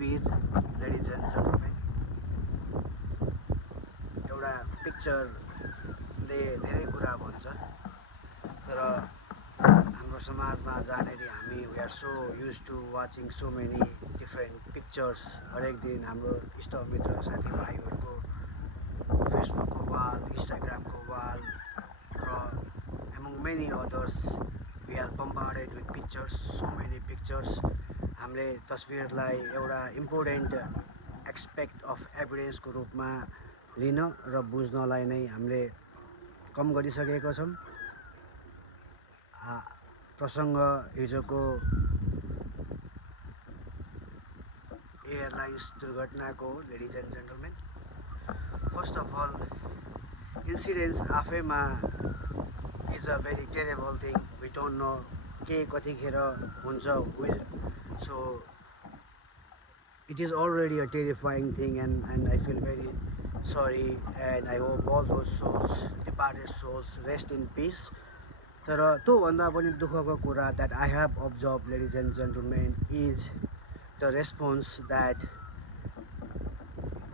तस्बिर ladies end gentlemen एउटा पिक्चरले धेरै कुरा भन्छ तर हाम्रो समाजमा जहाँनेरि हामी we are so used to watching so many different pictures हरेक दिन हाम्रो इष्टमित्र साथीभाइहरूको फेसबुकको वाल इन्स्टाग्रामको वाल र among many others we are bombarded with pictures, so many pictures. हामीले तस्बिरलाई एउटा इम्पोर्टेन्ट एक्सपेक्ट अफ एभिडेन्सको रूपमा लिन र बुझ्नलाई नै हामीले कम गरिसकेका छौँ। प्रसङ्ग हिजोको एयरलाइन्स दुर्घटनाको हो ladies end gentlemen. First of all incidents आफैमा is a very terrible thing. We don't know के कतिखेर हुन्छ, so it is already a terrifying thing and I feel very sorry and I hope all those souls, departed souls, rest in peace. तर त्योभन्दा पनि दुःखको कुरा that I have observed, ladies and gentlemen, is the response that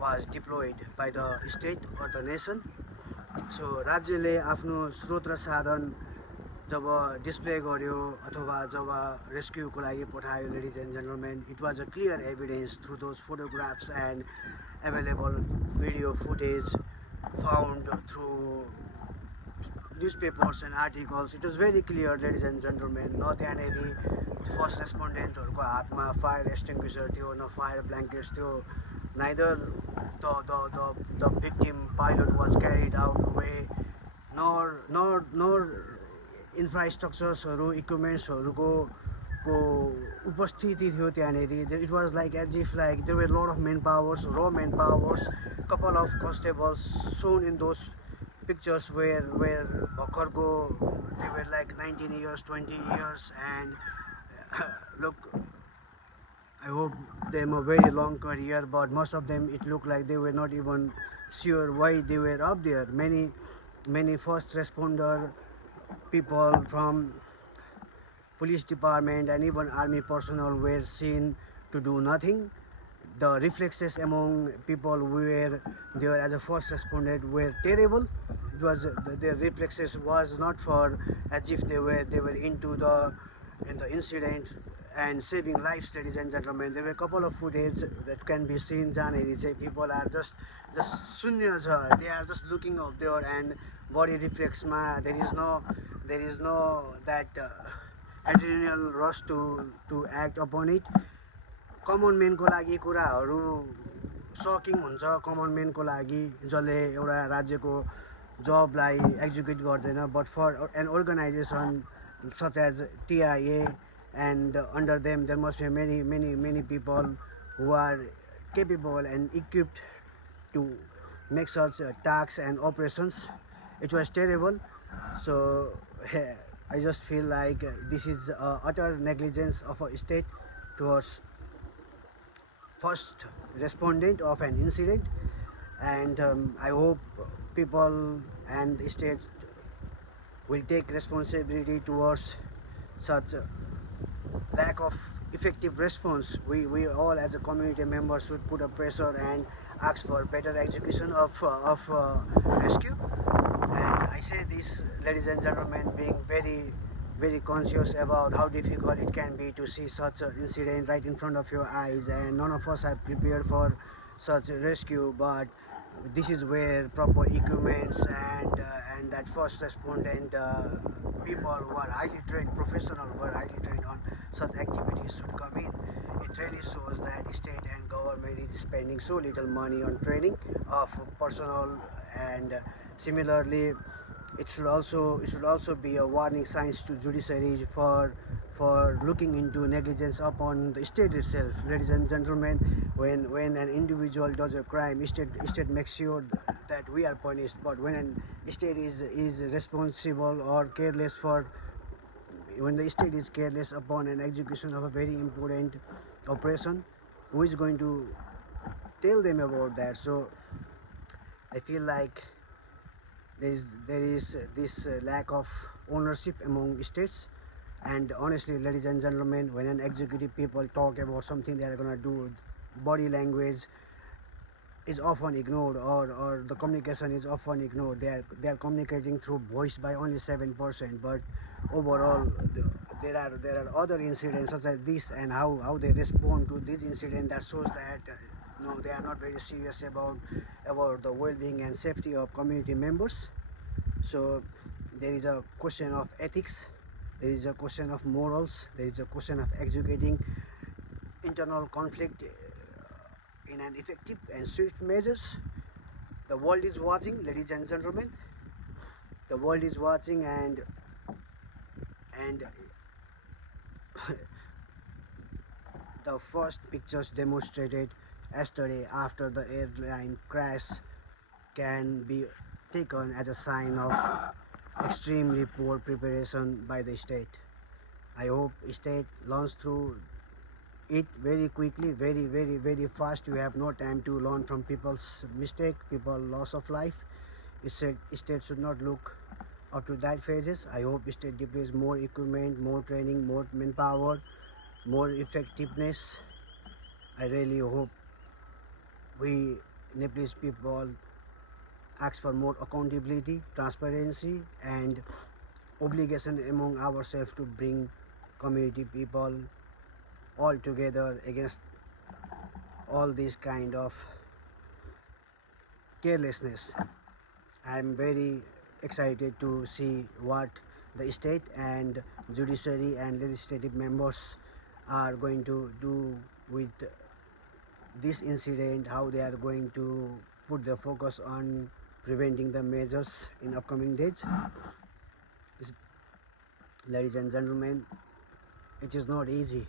was deployed by the state or the nation. सो राज्यले आफ्नो स्रोत र साधन जब डिस्प्ले गर्यो अथवा जब रेस्क्युको लागि पठायो ladies end gentlemen, it was a clear evidence through those photographs end available video footage found through newspapers end articles. It was very clear ladies end gentlemen, न त्यहाँनेरि फर्स्ट रेस्पोन्डेन्टहरूको हातमा फायर एक्सटिङ्ग्विसर थियो, न फायर ब्ल्याङ्केट्स थियो, neither the victim pilot was carried out away, nor infrastructures equipmentsहरूको उपस्थिति थियो त्यहाँनेरि। It was like as if like there were a lot of manpowers, raw manpowers, couple of constables shown in those pictures where भर्खरको they were like 19 years, 20 years and look, I hope them a very long career, but most of them it looked like they were not even sure why they were up there. Many first responder people from police department and even army personnel were seen to do nothing. The reflexes among people who were there as a first responder were terrible. It was their reflexes was not for as if they were into the incident and saving lives, ladies and gentlemen. There were a couple of footage that can be seen जहाँनेरि चाहिँ people are just शून्य छ, they are just looking up there and body reflexमा there is no that adrenal rush to act upon it. कमन म्यानको लागि कुराहरू sucking हुन्छ, कमन म्यानको लागि जसले एउटा राज्यको जबलाई एक्जिक्युट गर्दैन, but for an organisation such as TIA and under them there must be many people who are capable and equipped to make such tasks and operations. It was terrible. So I just feel like this is utter negligence of a state towards first respondent of an incident, and I hope people and the state will take responsibility towards such lack of effective response. We all as a community member should put a pressure and ask for better execution of rescue. And I say this, ladies and gentlemen, being very conscious about how difficult it can be to see such an incident right in front of your eyes, and none of us are prepared for such a rescue, but this is where proper equipments and that first respondent people who are highly trained, professional who are highly trained on such activities should come in. It really shows that state and government is spending so little money on training of personnel, and similarly it should also be a warning signs to judiciary for looking into negligence upon the state itself. Ladies and gentlemen, when an individual does a crime, state makes sure that we are punished, but when a state is responsible or careless when the state is careless upon an execution of a very important operation, who is going to tell them about that? So I feel like there is this lack of ownership among states. And honestly, ladies and gentlemen, when an executive people talk about something they are gonna do, body language is often ignored, or the communication is often ignored. They are communicating through voice by only 7%, but overall there are other incidents such as this, and how they respond to this incident that shows that no, they are not very serious about the well-being and safety of community members. So there is a question of ethics, there is a question of morals, there is a question of executing internal conflict in an effective and swift measures. The world is watching, ladies and gentlemen. The world is watching, and the first pictures demonstrated yesterday after the airline crash can be taken as a sign of extremely poor preparation by the state. I hope state learns through it very quickly, very fast. You have no time to learn from people's mistake, people loss of life. State should not look up to that phases. I hope state deploys more equipment, more training, more manpower, more effectiveness. I really hope we Nepalese people ask for more accountability, transparency, and obligation among ourselves to bring community people all together against all this kind of carelessness. I am very excited to see what the state and judiciary and legislative members are going to do with this incident, how they are going to put the focus on preventing the measures in upcoming days. Ladies and gentlemen, it is not easy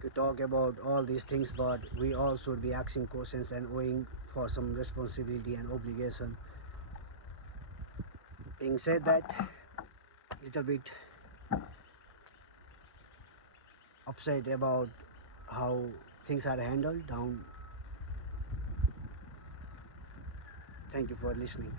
to talk about all these things, but we all should be asking questions and owing for some responsibility and obligation. Being said that, little bit upset about how things are handled down. Thank you for listening.